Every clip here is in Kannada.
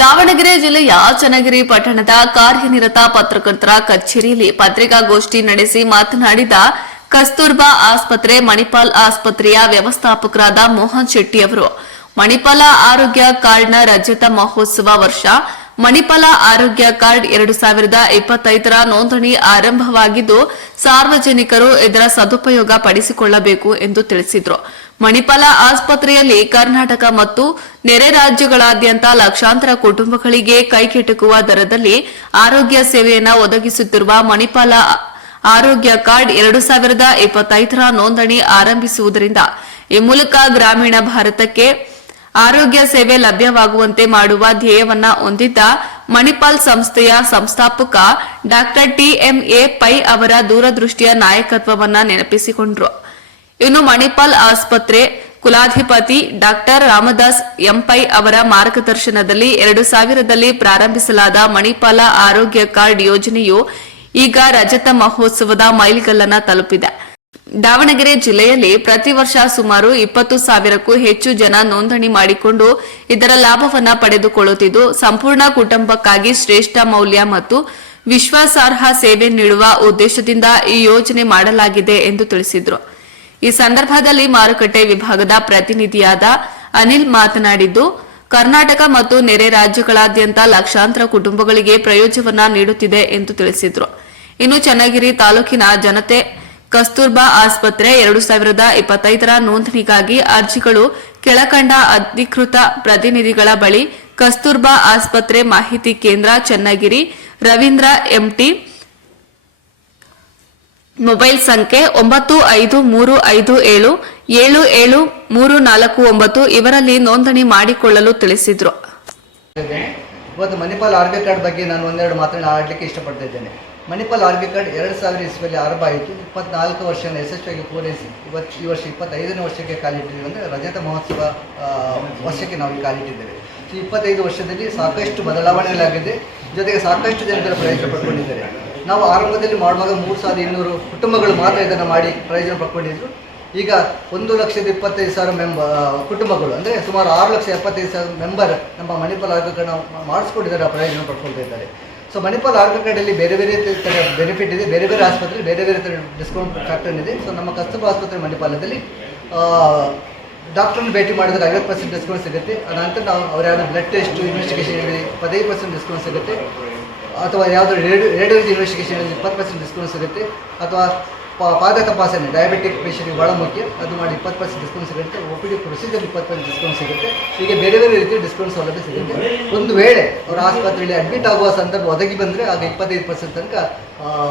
ದಾವಣಗೆರೆ ಜಿಲ್ಲೆಯ ಚನ್ನಗಿರಿ ಪಟ್ಟಣದ ಕಾರ್ಯನಿರತ ಪತ್ರಕರ್ತರ ಕಚೇರಿಯಲ್ಲಿ ಪತ್ರಿಕಾಗೋಷ್ಠಿ ನಡೆಸಿ ಮಾತನಾಡಿದ ಕಸ್ತೂರ್ಬಾ ಆಸ್ಪತ್ರೆ, ಮಣಿಪಾಲ್ ಆಸ್ಪತ್ರೆಯ ವ್ಯವಸ್ಥಾಪಕರಾದ ಮೋಹನ್ ಶೆಟ್ಟಿ ಅವರು. ಮಣಿಪಾಲ ಆರೋಗ್ಯ ಕಾರ್ಡ್ನ ರಜತ ಮಹೋತ್ಸವ ವರ್ಷ. ಮಣಿಪಾಲ ಆರೋಗ್ಯ ಕಾರ್ಡ್ ಎರಡು ಸಾವಿರದ ಇಪ್ಪತ್ತೈದರ ನೋಂದಣಿ ಆರಂಭವಾಗಿದ್ದು, ಸಾರ್ವಜನಿಕರು ಇದರ ಸದುಪಯೋಗ ಪಡಿಸಿಕೊಳ್ಳಬೇಕು ಎಂದು ತಿಳಿಸಿದರು. ಮಣಿಪಾಲ ಆಸ್ಪತ್ರೆಯಲ್ಲಿ ಕರ್ನಾಟಕ ಮತ್ತು ನೆರೆ ರಾಜ್ಯಗಳಾದ್ಯಂತ ಲಕ್ಷಾಂತರ ಕುಟುಂಬಗಳಿಗೆ ಕೈಗೆಟುಕುವ ದರದಲ್ಲಿ ಆರೋಗ್ಯ ಸೇವೆಯನ್ನು ಒದಗಿಸುತ್ತಿರುವ ಮಣಿಪಾಲ ಆರೋಗ್ಯ ಕಾರ್ಡ್ ಎರಡು ಸಾವಿರದ ಇಪ್ಪತ್ತೈದರ ನೋಂದಣಿ ಆರಂಭಿಸುವುದರಿಂದ ಈ ಮೂಲಕ ಗ್ರಾಮೀಣ ಭಾರತಕ್ಕೆ ಆರೋಗ್ಯ ಸೇವೆ ಲಭ್ಯವಾಗುವಂತೆ ಮಾಡುವ ಧ್ಯೇಯವನ್ನ ಹೊಂದಿದ್ದ ಮಣಿಪಾಲ್ ಸಂಸ್ಥೆಯ ಸಂಸ್ಥಾಪಕ ಡಾಕ್ಟರ್ ಟಿಎಂಎ ಪೈ ಅವರ ದೂರದೃಷ್ಟಿಯ ನಾಯಕತ್ವವನ್ನ ನೆನಪಿಸಿಕೊಂಡ್ರು. ಇನ್ನು ಮಣಿಪಾಲ್ ಆಸ್ಪತ್ರೆ ಕುಲಾಧಿಪತಿ ಡಾಕ್ಟರ್ ರಾಮದಾಸ್ ಎಂಪೈ ಅವರ ಮಾರ್ಗದರ್ಶನದಲ್ಲಿ ಎರಡು ಸಾವಿರದಲ್ಲಿ ಪ್ರಾರಂಭಿಸಲಾದ ಮಣಿಪಾಲ ಆರೋಗ್ಯ ಕಾರ್ಡ್ ಯೋಜನೆಯು ಈಗ ರಜತ ಮಹೋತ್ಸವದ ಮೈಲಿಗಲ್ಲನ್ನ ತಲುಪಿದೆ. ದಾವಣಗೆರೆ ಜಿಲ್ಲೆಯಲ್ಲಿ ಪ್ರತಿ ವರ್ಷ ಸುಮಾರು ಇಪ್ಪತ್ತು ಸಾವಿರಕ್ಕೂ ಹೆಚ್ಚು ಜನ ನೋಂದಣಿ ಮಾಡಿಕೊಂಡು ಇದರ ಲಾಭವನ್ನ ಪಡೆದುಕೊಳ್ಳುತ್ತಿದ್ದು, ಸಂಪೂರ್ಣ ಕುಟುಂಬಕ್ಕಾಗಿ ಶ್ರೇಷ್ಠ ಮೌಲ್ಯ ಮತ್ತು ವಿಶ್ವಾಸಾರ್ಹ ಸೇವೆ ನೀಡುವ ಉದ್ದೇಶದಿಂದ ಈ ಯೋಜನೆ ಮಾಡಲಾಗಿದೆ ಎಂದು ತಿಳಿಸಿದರು. ಈ ಸಂದರ್ಭದಲ್ಲಿ ಮಾರುಕಟ್ಟೆ ವಿಭಾಗದ ಪ್ರತಿನಿಧಿಯಾದ ಅನಿಲ್ ಮಾತನಾಡಿದ್ದು, ಕರ್ನಾಟಕ ಮತ್ತು ನೆರೆ ರಾಜ್ಯಗಳಾದ್ಯಂತ ಲಕ್ಷಾಂತರ ಕುಟುಂಬಗಳಿಗೆ ಪ್ರಯೋಜನ ನೀಡುತ್ತಿದೆ ಎಂದು ತಿಳಿಸಿದರು. ಇನ್ನು ಚನ್ನಗಿರಿ ತಾಲೂಕಿನ ಜನತೆ ಕಸ್ತೂರ್ಬಾ ಆಸ್ಪತ್ರೆ ಎರಡು ಸಾವಿರದ ಇಪ್ಪತ್ತೈದರ ನೋಂದಣಿಗಾಗಿ ಅರ್ಜಿಗಳು ಕೆಳಕಂಡ ಅಧಿಕೃತ ಪ್ರತಿನಿಧಿಗಳ ಬಳಿ ಕಸ್ತೂರ್ಬಾ ಆಸ್ಪತ್ರೆ ಮಾಹಿತಿ ಕೇಂದ್ರ ಚನ್ನಗಿರಿ ರವೀಂದ್ರ ಎಂಟಿ ಮೊಬೈಲ್ ಸಂಖ್ಯೆ ಒಂಬತ್ತು ಐದು ಮೂರು ಐದು ಏಳು ಏಳು ಏಳು ಮೂರು ನಾಲ್ಕು ಒಂಬತ್ತು ಇವರಲ್ಲಿ ನೋಂದಣಿ ಮಾಡಿಕೊಳ್ಳಲು ತಿಳಿಸಿದ್ರು. ಇವತ್ತು ಮಣಿಪಾಲ್ ಆರೋಗ್ಯ ಕಾರ್ಡ್ ಬಗ್ಗೆ ನಾನು ಒಂದೆರಡು ಮಾತನ್ನು ಆಡಲಿಕ್ಕೆ ಇಷ್ಟಪಡ್ತಾ ಇದ್ದೇನೆ. ಮಣಿಪಾಲ್ ಆರೋಗ್ಯ ಕಾರ್ಡ್ ಎರಡು ಸಾವಿರ ಇಸ್ವಿಯಲ್ಲಿ ಆರಂಭ ಆಯಿತು. ಇಪ್ಪತ್ನಾಲ್ಕು ವರ್ಷನ ಯಶಸ್ವಿಯಾಗಿ ಪೂರೈಸಿ. ಇವತ್ತು ಈ ವರ್ಷ ಇಪ್ಪತ್ತೈದನೇ ವರ್ಷಕ್ಕೆ ಕಾಲಿಟ್ಟಿದ್ದೀವಿ ಅಂದರೆ ರಜತ ಮಹೋತ್ಸವ ವರ್ಷಕ್ಕೆ ನಾವು ಕಾಲಿಟ್ಟಿದ್ದೇವೆ. ಇಪ್ಪತ್ತೈದು ವರ್ಷದಲ್ಲಿ ಸಾಕಷ್ಟು ಬದಲಾವಣೆಗಳಾಗಿದೆ. ಜೊತೆಗೆ ಸಾಕಷ್ಟು ಜನರು ಪ್ರಯೋಜನ ಪಡ್ಕೊಂಡಿದ್ದಾರೆ. ನಾವು ಆರಂಭದಲ್ಲಿ ಮಾಡುವಾಗ ಮೂರು ಸಾವಿರದ ಇನ್ನೂರು ಕುಟುಂಬಗಳು ಮಾತ್ರ ಇದನ್ನು ಮಾಡಿ ಪ್ರಯೋಜನ ಪಡ್ಕೊಂಡಿದ್ರು. ಈಗ ಒಂದು ಲಕ್ಷದ ಇಪ್ಪತ್ತೈದು ಸಾವಿರ ಮೆಂಬ ಕುಟುಂಬಗಳು, ಅಂದರೆ ಸುಮಾರು ಆರು ಲಕ್ಷ ಎಪ್ಪತ್ತೈದು ಸಾವಿರ ಮೆಂಬರ್ ನಮ್ಮ ಮಣಿಪಾಲ್ ಆರೋಗ್ಯ ಕಾರ್ಡ್ ಮಾಡಿಸ್ಕೊಂಡಿದ್ದಾರೆ ಆ ಪ್ರಯೋಜನ ಪಡ್ಕೊಳ್ತಾ ಇದ್ದಾರೆ. ಸೊ ಮಣಿಪಾಲ್ ಆರೋಗ್ಯ ಬೇರೆ ಬೇರೆ ಥರ ಬೆನಿಫಿಟ್ ಇದೆ, ಬೇರೆ ಬೇರೆ ಆಸ್ಪತ್ರೆ, ಬೇರೆ ಬೇರೆ ಥರ ಡಿಸ್ಕೌಂಟ್ ಫ್ಯಾಕ್ಟರ್ ಇದೆ. ಸೊ ನಮ್ಮ ಕಸ್ತೂರ್ಬಾ ಆಸ್ಪತ್ರೆ ಮಣಿಪಾಲದಲ್ಲಿ ಡಾಕ್ಟ್ರನ್ನ ಭೇಟಿ ಮಾಡಿದ್ರೆ ಐವತ್ತು ಪರ್ಸೆಂಟ್ ಡಿಸ್ಕೌಂಟ್ ಸಿಗುತ್ತೆ. ನಂತರ ನಾವು ಅವರ ಬ್ಲಡ್ ಟೆಸ್ಟ್ ಇನ್ವೆಸ್ಟಿಗೇಷನ್ ಪದೈದು ಪರ್ಸೆಂಟ್ ಡಿಸ್ಕೌಂಟ್ ಸಿಗುತ್ತೆ. ಅಥವಾ ಯಾವುದೋ ರೇಡಿಯೋ ರೇಡಿಯೋಲಜಿ ಇನ್ವೆಸ್ಟಿಗೇಷನ್ ಇಪ್ಪತ್ತು ಪರ್ಸೆಂಟ್ ಡಿಸ್ಕೌಂಟ್ ಸಿಗುತ್ತೆ. ಅಥವಾ ಪಾದ ತಪಾಸಣೆ ಡಯಾಬಿಟಿಕ್ ಪೇಷಂಟ್ಗೆ ಭಾಳ ಮುಖ್ಯ. ಅದು ಮಾಡಿ ಇಪ್ಪತ್ತು ಪರ್ಸೆಂಟ್ ಡಿಸ್ಕೌಂಟ್ ಸಿಗುತ್ತೆ. ಒ ಪಿ ಡಿ ಪ್ರೊಸೀಜರ್ ಇಪ್ಪತ್ತು ಪರ್ಸೆಂಟ್ ಡಿಸ್ಕೌಂಟ್ ಸಿಗುತ್ತೆ. ಹೀಗೆ ಬೇರೆ ಬೇರೆ ರೀತಿಯ ಡಿಸ್ಕೌಂಟ್ ಸೌಲಭ್ಯ ಸಿಗುತ್ತೆ. ಒಂದು ವೇಳೆ ಅವರ ಆಸ್ಪತ್ರೆಯಲ್ಲಿ ಅಡ್ಮಿಟ್ ಆಗುವ ಸಂದರ್ಭ ಒದಗಿ ಬಂದರೆ ಆಗ ಇಪ್ಪತ್ತೈದು ಪರ್ಸೆಂಟ್ ತನಕ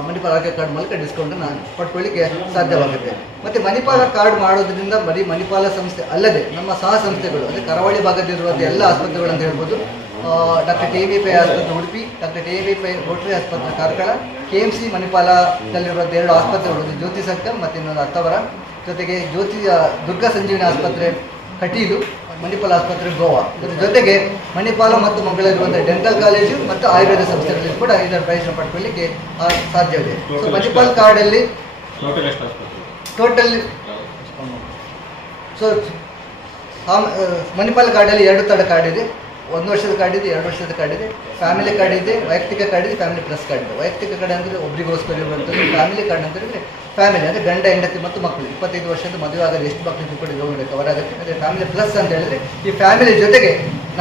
ಮಣಿಪಾಲ ಆರೋಗ್ಯ ಕಾರ್ಡ್ ಮೂಲಕ ಡಿಸ್ಕೌಂಟನ್ನು ಪಡ್ಕೊಳ್ಳಿಕ್ಕೆ ಸಾಧ್ಯವಾಗುತ್ತೆ. ಮತ್ತು ಮಣಿಪಾಲ ಕಾರ್ಡ್ ಮಾಡೋದ್ರಿಂದ ಬರೀ ಮಣಿಪಾಲ ಸಂಸ್ಥೆ ಅಲ್ಲದೆ ನಮ್ಮ ಸಹ ಸಂಸ್ಥೆಗಳು, ಅಂದರೆ ಕರಾವಳಿ ಭಾಗದಲ್ಲಿರುವಂಥ ಎಲ್ಲ ಆಸ್ಪತ್ರೆಗಳು ಅಂತ ಹೇಳ್ಬೋದು ಡಾಕ್ಟರ್ ಟಿ ವಿ ಪೈ ಆಸ್ಪತ್ರೆ Udupi doctor T V Pai rotary ಆಸ್ಪತ್ರೆ ಕಾರ್ಕಳ ಕೆ ಎಂ ಸಿ ಮಣಿಪಾಲದಲ್ಲಿರುವಂಥ ಎರಡು ಆಸ್ಪತ್ರೆಗಳು ಜ್ಯೋತಿ ಸರ್ಕಲ್ ಮತ್ತು ಇನ್ನೊಂದು ಹತ್ತವರ ಜೊತೆಗೆ ಜ್ಯೋತಿ ದುರ್ಗಾ ಸಂಜೀವಿನಿ ಆಸ್ಪತ್ರೆ ಕಟೀಲು ಮಣಿಪಾಲ ಆಸ್ಪತ್ರೆ ಗೋವಾ. ಇದರ ಜೊತೆಗೆ ಮಣಿಪಾಲ ಮತ್ತು ಮಂಗಳೂರಿರುವಂಥ ಡೆಂಟಲ್ ಕಾಲೇಜು ಮತ್ತು ಆಯುರ್ವೇದ ಸಂಸ್ಥೆಗಳಲ್ಲಿ ಕೂಡ ಇದರ ಪ್ರಯೋಜನ ಪಡ್ಕೊಳ್ಳಿಕ್ಕೆ ಸಾಧ್ಯವಿದೆ ಸೊ ಮಣಿಪಾಲ್ ಕಾರ್ಡಲ್ಲಿ ಟೋಟಲ್ ಸೊ ಮಣಿಪಾಲ್ ಕಾರ್ಡಲ್ಲಿ ಎರಡು ಥರ ಕಾರ್ಡ್ ಇದೆ. ಒಂದು ವರ್ಷದ ಕಾರ್ಡ್ ಇದೆ, ಎರಡು ವರ್ಷದ ಕಾರ್ಡ್ ಇದೆ. ಫ್ಯಾಮಿಲಿ ಕಾರ್ಡ್ ಇದೆ, ವೈಯಕ್ತಿಕ ಕಾರ್ಡ್ ಇದೆ ಫ್ಯಾಮಿಲಿ ಪ್ಲಸ್ ಕಾರ್ಡ್ ಇದೆ. ವೈಯಕ್ತಿಕ ಕಾರ್ಡ್ ಅಂದರೆ ಒಬ್ಬರಿಗೋಸ್ಕರ ಇರುವಂಥದ್ದು ಫ್ಯಾಮಿಲಿ ಕಾರ್ಡ್ ಅಂತ ಫ್ಯಾಮಿಲಿ ಅಂದರೆ ಗಂಡ, ಹೆಂಡತಿ ಮತ್ತು ಮಕ್ಕಳು. ಇಪ್ಪತ್ತೈದು ವರ್ಷದ ಮದುವೆ ಆದರೆ ಎಷ್ಟು ಮಕ್ಕಳು ತಿಳ್ಕೊಂಡು ಹೋಗಬೇಕು ಕವರ್ ಆಗುತ್ತೆ ಅದೇ ಫ್ಯಾಮಿಲಿ ಪ್ಲಸ್ ಅಂತ ಹೇಳಿದ್ರೆ ಈ ಫ್ಯಾಮಿಲಿ ಜೊತೆಗೆ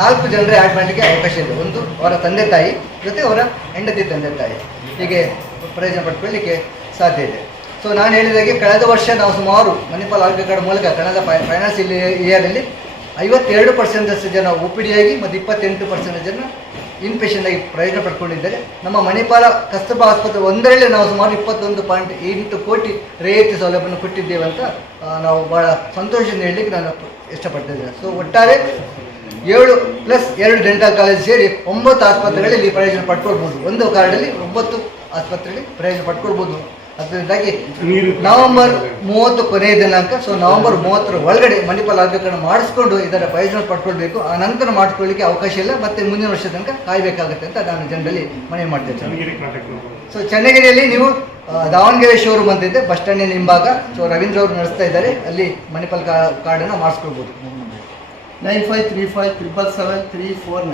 ನಾಲ್ಕು ಜನರೇ ಆ್ಯಡ್ ಮಾಡಲಿಕ್ಕೆ ಅವಕಾಶ ಇದೆ. ಒಂದು ಅವರ ತಂದೆ ತಾಯಿ, ಜೊತೆ ಅವರ ಹೆಂಡತಿ ತಂದೆ ತಾಯಿ. ಹೀಗೆ ಪ್ರಯೋಜನ ಪಡ್ಕೊಳ್ಳಿಕ್ಕೆ ಸಾಧ್ಯ ಇದೆ. ಸೊ ನಾನು ಹೇಳಿದಾಗೆ ಕಳೆದ ವರ್ಷ ನಾವು ಸುಮಾರು ಮಣಿಪಾಲ್ ಕಾರ್ಡ್ ಮೂಲಕ ಕಳೆದ ಫೈನಾನ್ಸಿಯಲ್ ಇಯರಲ್ಲಿ ಐವತ್ತೆರಡು ಪರ್ಸೆಂಟಷ್ಟು ಜನ ಒ ಪಿ ಡಿ ಆಗಿ, ಮತ್ತು ಇಪ್ಪತ್ತೆಂಟು ಪರ್ಸೆಂಟ್ ಜನ ಇನ್ ಆಗಿ ಪ್ರಯೋಜನ ಪಡ್ಕೊಂಡಿದ್ದಾರೆ. ನಮ್ಮ ಮಣಿಪಾಲ ಕಸ್ತೂರ್ಬಾ ಆಸ್ಪತ್ರೆ ಒಂದರಲ್ಲೇ ನಾವು ಸುಮಾರು ಇಪ್ಪತ್ತೊಂದು ಪಾಯಿಂಟ್ ಎಂಟು ಕೋಟಿ ರಿಯಾಯಿತಿ ಸೌಲಭ್ಯವನ್ನು ಕೊಟ್ಟಿದ್ದೇವೆ ಅಂತ ನಾವು ಭಾಳ ಸಂತೋಷದಿಂದ ಹೇಳಲಿಕ್ಕೆ ನಾನು ಇಷ್ಟಪಡ್ತಿದ್ದೇನೆ ಸೊ ಒಟ್ಟಾರೆ ಏಳು ಪ್ಲಸ್ ಎರಡು ಡೆಂಟಲ್ ಕಾಲೇಜ್ ಸೇರಿ ಒಂಬತ್ತು ಆಸ್ಪತ್ರೆಗಳಲ್ಲಿ ಪ್ರಯೋಜನ ಪಡ್ಕೊಳ್ಬೋದು. ಒಂದು ಕಾರ್ಡಲ್ಲಿ ಒಂಬತ್ತು ಆಸ್ಪತ್ರೆಯಲ್ಲಿ ಪ್ರಯೋಜನ ಪಡ್ಕೊಳ್ಬೋದು. ಅದರಿಂದಾಗಿ ನವೆಂಬರ್ ಮೂವತ್ತು ಕೊನೆಯ ದಿನಾಂಕ ಸೊ ನವೆಂಬರ್ ಮೂವತ್ತರ ಒಳಗಡೆ ಮಣಿಪಾಲ ಅಧಿಕರಣ ಮಾಡಿಸ್ಕೊಂಡು ಇದರ ಪ್ರಯೋಜನ ಪಡ್ಕೊಳ್ಬೇಕು. ಆ ನಂತರ ಮಾಡಿಕೊಳ್ಳಿಕ್ಕೆ ಅವಕಾಶ ಇಲ್ಲ ಮತ್ತೆ ಮುಂದಿನ ವರ್ಷ ತನಕ ಕಾಯಬೇಕಾಗುತ್ತೆ ಅಂತ ನಾನು ಜನರಲ್ಲಿ ಮನವಿ ಮಾಡ್ತೇನೆ ಸೊ ಚನ್ನಗಿರಿಯಲ್ಲಿ ನೀವು ದಾವಣಗೆರೆ ಶೋರೂಮ್ ಅಂತ ಇದೆ ಬಸ್ ಸ್ಟ್ಯಾಂಡಿನ ಹಿಂಭಾಗ. ಸೊ ರವೀಂದ್ರ ಅವರು ನಡೆಸ್ತಾ ಇದ್ದಾರೆ ಅಲ್ಲಿ ಮಣಿಪಾಲ್ ಕಾರ್ಡನ್ನು ಮಾಡಿಸ್ಕೊಳ್ಬೋದು. Nine five three five triple seven three four